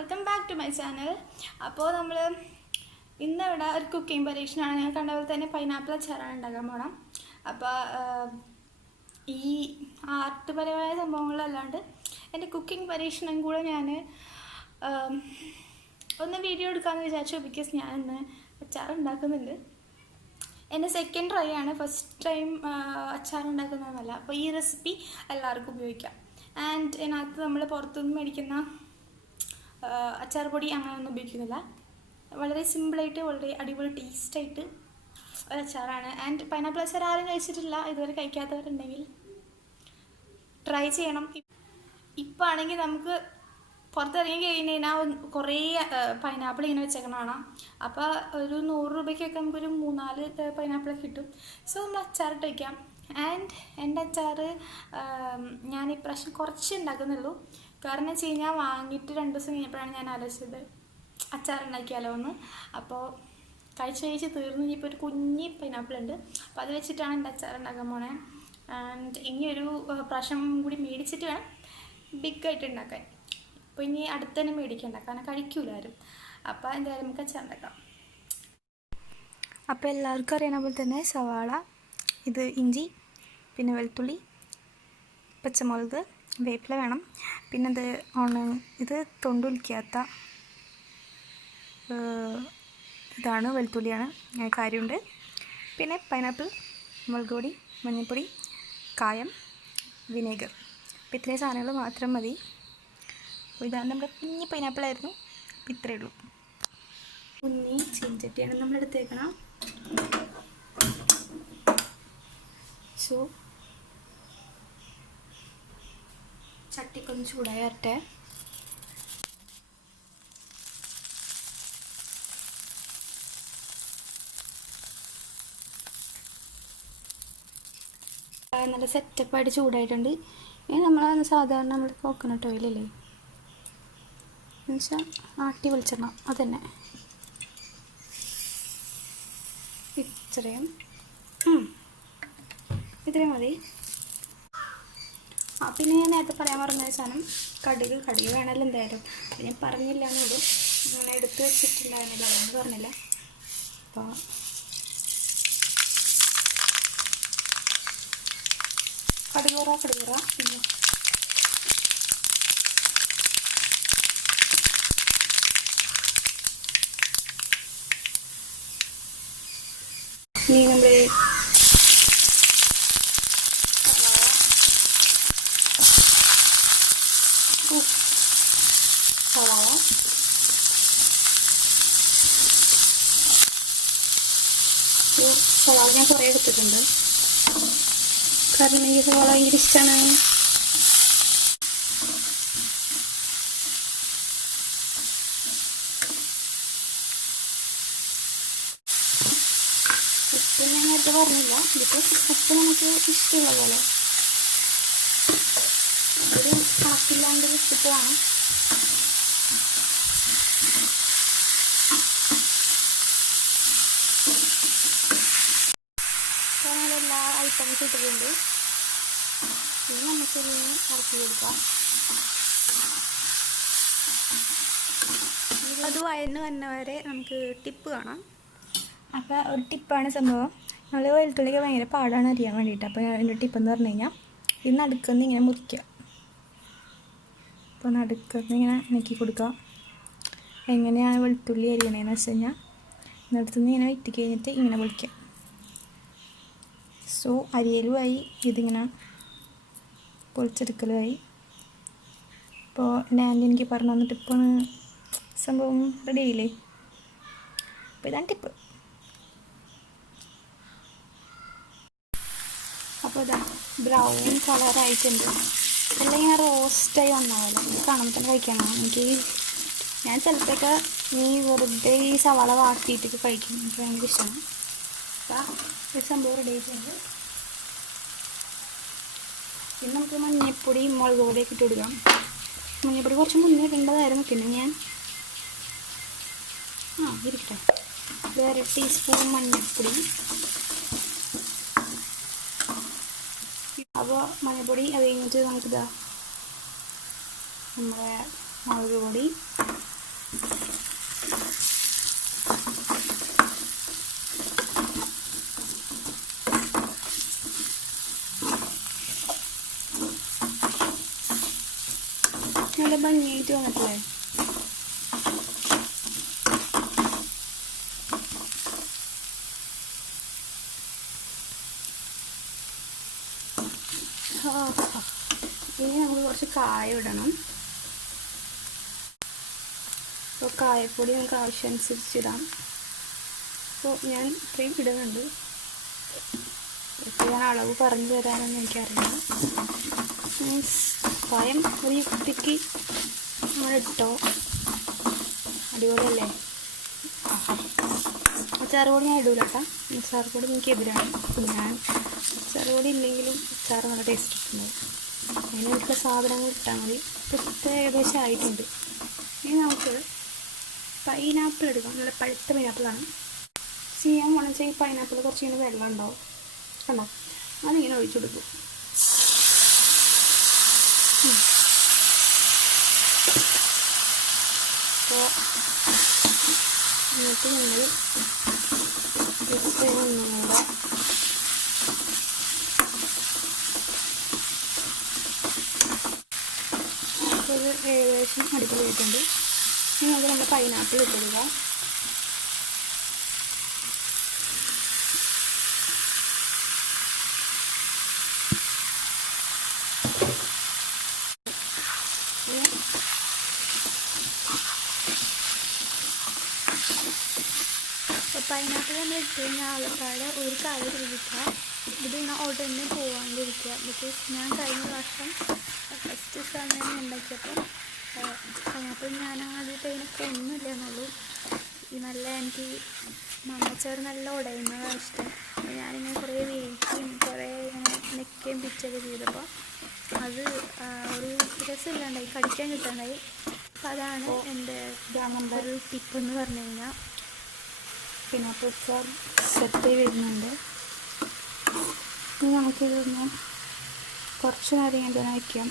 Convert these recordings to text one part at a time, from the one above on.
Welcome back to my channel. അപ്പോൾ നമ്മൾ ഇന്നിവിടെ ഒരു കുക്കിംഗ് പരീക്ഷണമാണ്. ഞാൻ കണ്ട പോലെ തന്നെ പൈനാപ്പിൾ അച്ചാറാണ് ഉണ്ടാക്കാൻ പോകണം. അപ്പോൾ ഈ ആർട്ട്പരമായ സംഭവങ്ങളല്ലാണ്ട് എൻ്റെ കുക്കിംഗ് പരീക്ഷണം കൂടെ ഞാൻ ഒന്ന് വീഡിയോ എടുക്കാമെന്ന് വിചാരിച്ചു. ബിക്കോസ് ഞാൻ ഇന്ന് അച്ചാർ ഉണ്ടാക്കുന്നുണ്ട്. എൻ്റെ സെക്കൻഡ് ട്രൈ ആണ്, ഫസ്റ്റ് ടൈം അച്ചാർ ഉണ്ടാക്കുന്നതല്ല. അപ്പോൾ ഈ റെസിപ്പി എല്ലാവർക്കും ഉപയോഗിക്കാം. ആൻഡ് ഇതിനകത്ത് നമ്മൾ പുറത്തുനിന്ന് മേടിക്കുന്ന അച്ചാർ പൊടി അങ്ങനെയൊന്നും ഉപയോഗിക്കുന്നില്ല. വളരെ സിമ്പിളായിട്ട് വളരെ അടിപൊളി ടേസ്റ്റായിട്ട് ഒരു അച്ചാറാണ്. ആൻഡ് പൈനാപ്പിൾ അച്ചാർ ആരും കഴിച്ചിട്ടില്ല, ഇതുവരെ കഴിക്കാത്തവരുണ്ടെങ്കിൽ ട്രൈ ചെയ്യണം. ഇപ്പം ആണെങ്കിൽ നമുക്ക് പുറത്തിറങ്ങി കഴിഞ്ഞാൽ കുറേ പൈനാപ്പിൾ ഇങ്ങനെ വെച്ചേക്കണതാണ്. അപ്പോൾ ഒരു 100 രൂപയ്ക്കൊക്കെ നമുക്കൊരു 3-4 പൈനാപ്പിളൊക്കെ കിട്ടും. സോ നമ്മൾ അച്ചാറിട്ട് വയ്ക്കാം. ആൻഡ് എൻ്റെ അച്ചാർ ഞാൻ ഇപ്രാവശ്യം കുറച്ച് ഉണ്ടാക്കുന്നുള്ളൂ. കാരണം വെച്ച് കഴിഞ്ഞാൽ വാങ്ങിയിട്ട് 2 ദിവസം കഴിഞ്ഞപ്പോഴാണ് ഞാൻ ആലോചിച്ചത് അച്ചാർ ഉണ്ടാക്കിയാലോ എന്ന്. അപ്പോൾ കഴിച്ച് തീർന്നു. ഇനിയിപ്പോൾ ഒരു കുഞ്ഞി പൈനാപ്പിൾ ഉണ്ട്, അപ്പോൾ അത് വെച്ചിട്ടാണ് എൻ്റെ അച്ചാർ ഉണ്ടാക്കാൻ പോണേ. ആൻഡ് ഇനിയൊരു പ്രാവശ്യം കൂടി മേടിച്ചിട്ട് വേണം ബിഗായിട്ട് ഉണ്ടാക്കാൻ. അപ്പോൾ ഇനി അടുത്ത് തന്നെ മേടിക്കണ്ട, കാരണം കഴിക്കൂല ആരും. അപ്പോൾ എന്തായാലും നമുക്ക് അച്ചാർ ഉണ്ടാക്കാം. അപ്പോൾ എല്ലാവർക്കും അറിയണ പോലെ തന്നെ സവാള, ഇത് ഇഞ്ചി, പിന്നെ വെളുത്തുള്ളി, പച്ചമുളക്, വേപ്പില വേണം. പിന്നെ ഇത് തൊണ്ടുലിക്കാത്ത ഇതാണ്, വെളുത്തുള്ളിയാണ്, കാര്യമുണ്ട്. പിന്നെ പൈനാപ്പിൾ, മുളക് പൊടി, മഞ്ഞൾപ്പൊടി, കായം, വിനേഗർ. അപ്പോൾ ഇത്രയും സാധനങ്ങൾ മാത്രം മതി. അപ്പോൾ ഇതാണ് നമ്മുടെ കുഞ്ഞി പൈനാപ്പിളായിരുന്നു. അപ്പോൾ ഇത്രയേ ഉള്ളൂ. കുഞ്ഞി ചീഞ്ചട്ടിയാണ് നമ്മളെടുത്തേക്കണം. സോ ചട്ടിക്കൊന്ന് ചൂടായി വരട്ടെ. നല്ല സെറ്റപ്പായിട്ട് ചൂടായിട്ടുണ്ട്. ഇനി നമ്മൾ സാധാരണ നമ്മൾ കോക്കനട്ട് ഓയിലല്ലേ എന്നുവെച്ചാൽ ആട്ടി വെളിച്ചെണ്ണ, അതന്നെ ഇത്രയും മതി. പിന്നെ ഞാൻ നേരത്തെ പറയാൻ പറഞ്ഞ സാധനം കടുക് വേണമല്ലോ എന്തായാലും. ഞാൻ പറഞ്ഞില്ല എന്നോട്, അങ്ങനെ എടുത്ത് വെച്ചിട്ടുണ്ടായിരുന്നില്ല, അതുകൊണ്ട് പറഞ്ഞില്ല. അപ്പോൾ കടുകുറ പിന്നെ ഇനി നമ്മൾ സവാള, ഞാൻ കുറേ എടുത്തിട്ടുണ്ട്, കാരണം എനിക്ക് സവാള ഭയങ്കര ഇഷ്ടമാണ്. ഉപ്പ് ഞാൻ നേരത്തെ പറഞ്ഞില്ല, ബിക്കോസ് ഉപ്പ് നമുക്ക് ഇഷ്ടമുള്ള പോലെ, ഒരു കണക്കില്ലാണ്ടൊരു ഉപ്പ് വേണം. അപ്പോൾ നമ്മളെല്ലാ ഐറ്റംസ് ഇട്ടിട്ടുണ്ട്. ഇനി നമുക്കിത് ഇറക്കി കൊടുക്കാം. അത് വഴന്ന് വന്നവരെ നമുക്ക് ടിപ്പ് കാണാം. അപ്പോൾ ഒരു ടിപ്പാണ് സംഭവം. നമ്മൾ വെളുത്തുള്ളിക്ക് ഭയങ്കര പാടാണ് അറിയാൻ വേണ്ടിയിട്ട്. അപ്പോൾ അതിൻ്റെ ടിപ്പെന്ന് പറഞ്ഞു കഴിഞ്ഞാൽ ഇത് നടുക്കുന്ന് ഇങ്ങനെ മുറിക്കുക. അപ്പോൾ നടുക്കുന്ന് ഇങ്ങനെ നെക്കി കൊടുക്കുക. എങ്ങനെയാണ് വെളുത്തുള്ളി അരിയണതെന്ന് വെച്ച് കഴിഞ്ഞാൽ നടുത്തുനിന്ന് ഇങ്ങനെ വെട്ടി കഴിഞ്ഞിട്ട് ഇങ്ങനെ പൊളിക്കുക. സോ അരിയലുമായി ഇതിങ്ങനെ പൊളിച്ചെടുക്കലുമായി. ഇപ്പോൾ എൻ്റെ ആൻറ്റി എനിക്ക് പറഞ്ഞു തന്നിട്ട് ഇപ്പോൾ സംഭവം റെഡി ആയില്ലേ. അപ്പോൾ ഇതാണ് ടിപ്പ്. അപ്പോൾ ഇതാ ബ്രൗൺ കളറായിട്ടുണ്ട്. എല്ലാം ഇങ്ങനെ റോസ്റ്റായി വന്നാലോ കാണുമ്പോൾ തന്നെ കഴിക്കണം. ഞാൻ ചിലപ്പോഴൊക്കെ വെറുതെ ഈ സവാള വാട്ടിയിട്ടൊക്കെ കഴിക്കും, എനിക്ക് ഭയങ്കര ഇഷ്ടമാണ്. അപ്പോൾ ഒരു സംഭവം റെഡി ആയിട്ടുണ്ട്. പിന്നെ നമുക്ക് മഞ്ഞൾപ്പൊടി, മുളക് പൊടിയൊക്കെ ഇട്ട് കൊടുക്കാം. മഞ്ഞൾപ്പൊടി കുറച്ച് മുന്നേ ഇടേണ്ടതായിരുന്നു, പിന്നെ ഞാൻ ഇരിക്കട്ടെ. വേറെ ടീസ്പൂൺ മഞ്ഞൾപ്പൊടി. അപ്പോൾ മഞ്ഞൾപ്പൊടി അത് കഴിഞ്ഞിട്ട് നമുക്കിതാ നമ്മുടെ മുളക് പൊടി, നല്ല ഭംഗിയായിട്ട് വന്നിട്ടില്ലേ? ഇനി നമുക്ക് കുറച്ച് കായം ഇടണം. അപ്പോൾ കായപ്പൊടി നമുക്ക് ആവശ്യമനുസരിച്ച് ഇടാം. അപ്പോൾ ഞാൻ ഇത്രയും ഇടുന്നുണ്ട്. ഇപ്പോൾ ഞാൻ അളവ് പറഞ്ഞു തരാനൊന്നും എനിക്കറിയില്ല. കായം ഒരു യുക്തിക്ക് നമ്മൾ ഇട്ടോ. അടിപൊളിയല്ലേ? അച്ചാറുപൊടി ഞാൻ ഇടൂല കേട്ടോ. അച്ചാറുപൊടി എനിക്കെതിരാണ്. ഞാൻ അച്ചാറുപൊടി ഇല്ലെങ്കിലും അച്ചാറ് നല്ല ടേസ്റ്റ് കിട്ടുന്നത്. അതിന് വീട്ടിലെ സാധനങ്ങൾ ഇട്ടാൽ മതി. ഇപ്പോൾ ഏകദേശം ആയിട്ടുണ്ട്. ഇനി നമുക്ക് പൈനാപ്പിൾ എടുക്കാം. നല്ല പഴുത്ത പൈനാപ്പിളാണ്. ചെയ്യാൻ പോകണമെന്ന് വെച്ചാൽ ഈ പൈനാപ്പിൾ കുറച്ചിങ്ങനെ വെള്ളം ഉണ്ടാവും കണ്ടോ, അതിങ്ങനെ ഒഴിച്ചു കൊടുക്കും. അപ്പോൾ എന്നിട്ട് നമ്മൾ ഒന്നുകൂടെ അപ്പോൾ ഇത് ഏകദേശം അടിപൊളിയായിട്ടുണ്ട്. ഇനി നമുക്ക് നമ്മുടെ പൈനാപ്പിൾ ഇട്ടിടുക. പൈനാപ്പിൾ നമ്മൾ ഇട്ട് കഴിഞ്ഞാൽ ആൾക്കാരുടെ ഒരു കാര്യം ശ്രദ്ധിക്കുക, ഇതിങ്ങനെ ഉടനെ പോകാണ്ടിരിക്കുക. ബിക്കോസ് ഞാൻ കഴിഞ്ഞ വർഷം ഫസ്റ്റ് സമയം ഉണ്ടാക്കിയപ്പോൾ പൈനാപ്പിൾ ഞാൻ ആദ്യത്തെ അതിനൊക്കെ ഒന്നുമില്ല എന്നുള്ളൂ. ഈ നല്ല എനിക്ക് മമ്മച്ചാറ് നല്ല ഉടയുന്നതാണ് ഇഷ്ടം. ഞാനിങ്ങനെ കുറേ വേവിക്കുകയും കുറേ ഇങ്ങനെ നെക്കുകയും പിച്ചൊക്കെ ചെയ്തപ്പോൾ അത് ഒരു രസമില്ലാണ്ടായി, കടിക്കാൻ കിട്ടാണ്ടായി. അപ്പം അതാണ് എൻ്റെ ഒരു ടിപ്പെന്ന് പറഞ്ഞു കഴിഞ്ഞാൽ. പിന്നെ അപ്പോൾ സെറ്റ് വരുന്നുണ്ട്. ഇനി നമുക്കിതൊന്ന് കുറച്ച് നേരം ഇങ്ങനെ വയ്ക്കാം.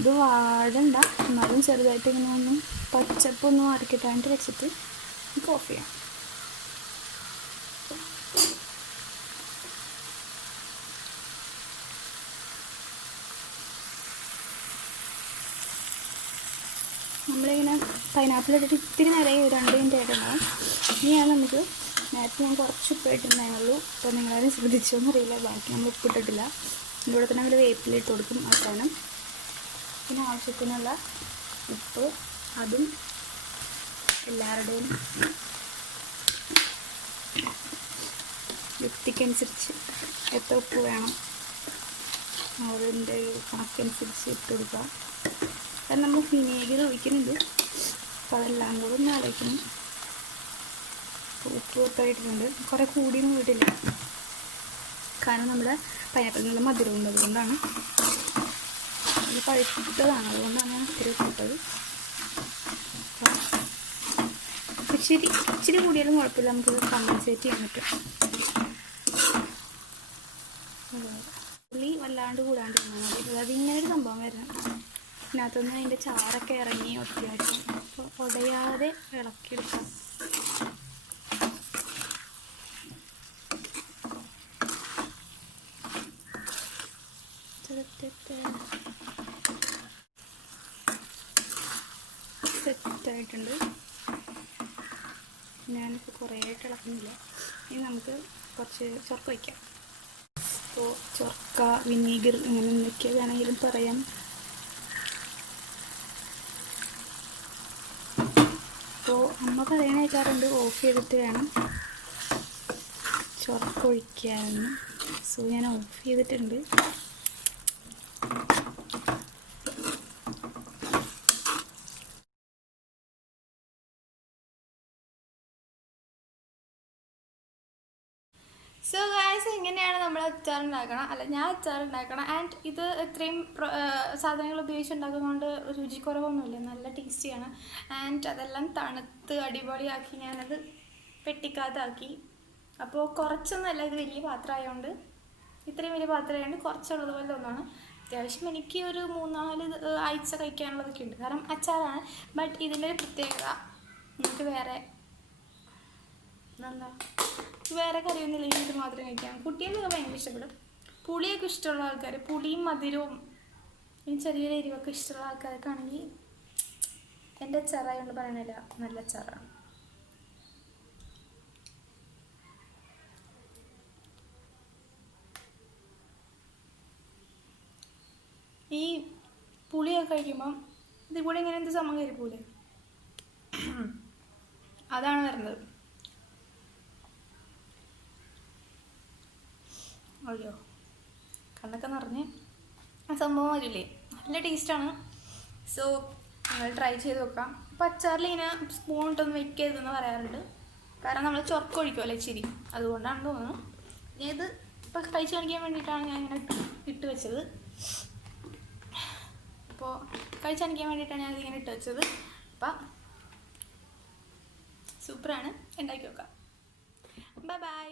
ഇത് വാടണ്ട, എന്നാലും ചെറുതായിട്ട് ഇങ്ങനെ ഒന്ന് പച്ചപ്പൊന്ന് മാറിക്കിട്ടാണ്ട് വെച്ചിട്ട് നമുക്ക് ഓഫ് ചെയ്യാം. നമ്മളിങ്ങനെ പൈനാപ്പിൾ ഇട്ടിട്ട് ഇത്തിരി നേരം 2 മിനിറ്റ് ആയിട്ടുണ്ടാവും. ഇനിയാണ് നമുക്ക് നേരത്തെ ഞാൻ കുറച്ച് ഉപ്പിട്ടുണ്ടായിരുന്നുള്ളൂ. അപ്പോൾ നിങ്ങളാരും ശ്രദ്ധിച്ചോന്നറിയില്ല, ബാക്കി നമ്മൾ ഉപ്പിട്ടിട്ടില്ല. ഇതിൻ്റെ കൂടെ തന്നെ നമ്മൾ വേപ്പിലിട്ട് കൊടുക്കും അവസാനം. പിന്നെ ആവശ്യത്തിനുള്ള ഉപ്പ്, അതും എല്ലാവരുടെയും യുക്തിക്കനുസരിച്ച് എത്ര ഉപ്പ് വേണം അതിൻ്റെ കണക്കനുസരിച്ച് ഇട്ട് കൊടുക്കുക. കാരണം നമ്മൾ വിനേഗർ ഒഴിക്കുന്നുണ്ട്, അപ്പോൾ അതെല്ലാം കൂടെ ഒന്ന് ആലോചിക്കണം. ഉപ്പ് ഉപ്പായിട്ടുണ്ട്, കുറേ കൂടിയൊന്നും വീട്ടില്ല. കാരണം നമ്മുടെ പൈനാപ്പിൾ നല്ല മധുരം ഉണ്ട്, അതുകൊണ്ടാണ്. അത് പഴുത്തതാണ്, അതുകൊണ്ടാണ് ഞാൻ ഇത്തിരി ഉപ്പിട്ടത്. ഇച്ചിരി കൂടിയാലും കുഴപ്പമില്ല, നമുക്ക് കമ്പൻസേറ്റ് ചെയ്യാൻ പറ്റും. ഉള്ളി വല്ലാണ്ട് കൂടാണ്ട് ഇരുന്നാൽ മതി. അതായത് ഇങ്ങനൊരു സംഭവം വരണം. ഇതിനകത്തുനിന്ന് അതിൻ്റെ ചാറൊക്കെ ഇറങ്ങി ഒറ്റയാക്കും. അപ്പോൾ ഉടയാതെ ഇളക്കിയെടുക്കാം. സെറ്റായിട്ടുണ്ട്. ഞാനിപ്പോൾ കുറേ ആയിട്ട് ഇളക്കുന്നില്ല. ഇനി നമുക്ക് കുറച്ച് ചൊർക്ക വയ്ക്കാം. അപ്പോൾ ചൊർക്ക, വിനീഗർ, അങ്ങനെ എന്തൊക്കെ വേണമെങ്കിലും പറയാം. അപ്പോൾ അമ്മ പറയണ കേൾക്കാറുണ്ട് ഓഫ് ചെയ്തിട്ട് വേണം ചൊർക്ക ഒഴിക്കാമെന്ന്. സോ ഞാൻ ഓഫ് ചെയ്തിട്ടുണ്ട്. സോ ഗായ്സ്, ഇങ്ങനെയാണ് നമ്മൾ അച്ചാർ ഉണ്ടാക്കണം. അല്ല, ഞാൻ അച്ചാർ ഉണ്ടാക്കണം. ആൻഡ് ഇത് ഇത്രയും സാധനങ്ങൾ ഉപയോഗിച്ചുണ്ടാക്കുന്നതുകൊണ്ട് രുചിക്കുറവൊന്നുമില്ല, നല്ല ടേസ്റ്റിയാണ്. ആൻഡ് അതെല്ലാം തണുത്ത് അടിപൊളിയാക്കി ഞാനത് പെട്ടിക്കകത്താക്കി. അപ്പോൾ കുറച്ചൊന്നുമല്ല, ഇത് വലിയ പാത്രമായതുകൊണ്ട്, ഇത്രയും വലിയ പാത്രമായതുകൊണ്ട് കുറച്ചുള്ളതുപോലെ തോന്നാണ്. അത്യാവശ്യം എനിക്ക് ഒരു 3-4 ആഴ്ച കഴിക്കാനുള്ളതൊക്കെ ഉണ്ട്. കാരണം അച്ചാറാണ്. ബട്ട് ഇതിൻ്റെ ഒരു പ്രത്യേകത നമുക്ക് വേറെ കറിയൊന്നും ഇല്ലെങ്കിൽ ഇത് മാത്രം കഴിക്കാം. കുട്ടികൾക്കൊക്കെ ഭയങ്കര ഇഷ്ടപ്പെടും. പുളിയൊക്കെ ഇഷ്ടമുള്ള ആൾക്കാർ, പുളിയും മധുരവും ചെറിയൊരു എരിവൊക്കെ ഇഷ്ടമുള്ള ആൾക്കാരൊക്കെ ആണെങ്കിൽ എൻ്റെ അച്ചാറായതുകൊണ്ട് പറയണില്ല, നല്ല അച്ചാറാണ്. ഈ പുളിയൊക്കെ കഴിക്കുമ്പം ഇതിൽ കൂടെ ഇങ്ങനെ എന്ത് സംഭവം കരിപ്പോലെ അതാണ് വരുന്നത്. അയ്യോ, കണ്ണൊക്കെ നിറഞ്ഞ് ആ സംഭവം വരില്ലേ, നല്ല ടേസ്റ്റാണ്. സോ നിങ്ങൾ ട്രൈ ചെയ്ത് നോക്കാം. അപ്പോൾ അച്ചാറിൽ ഇങ്ങനെ സ്പൂൺ ഇട്ടൊന്നും വെക്കരുതെന്ന് പറയാറുണ്ട്. കാരണം നമ്മൾ ചൊറക്കൊഴിക്കുമല്ലോ ഇച്ചിരി, അതുകൊണ്ടാണെന്ന് തോന്നുന്നു. ഇത് ഇപ്പോൾ കഴിച്ച് കാണിക്കാൻ വേണ്ടിയിട്ടാണ് ഞാൻ ഇങ്ങനെ ഇട്ട് വെച്ചത്. അപ്പോൾ കഴിച്ച് കാണിക്കാൻ വേണ്ടിയിട്ടാണ് ഞാനിതിങ്ങനെ ഇട്ട് വെച്ചത്. അപ്പം സൂപ്പറാണ്, ഉണ്ടാക്കി നോക്കാം. Bye bye.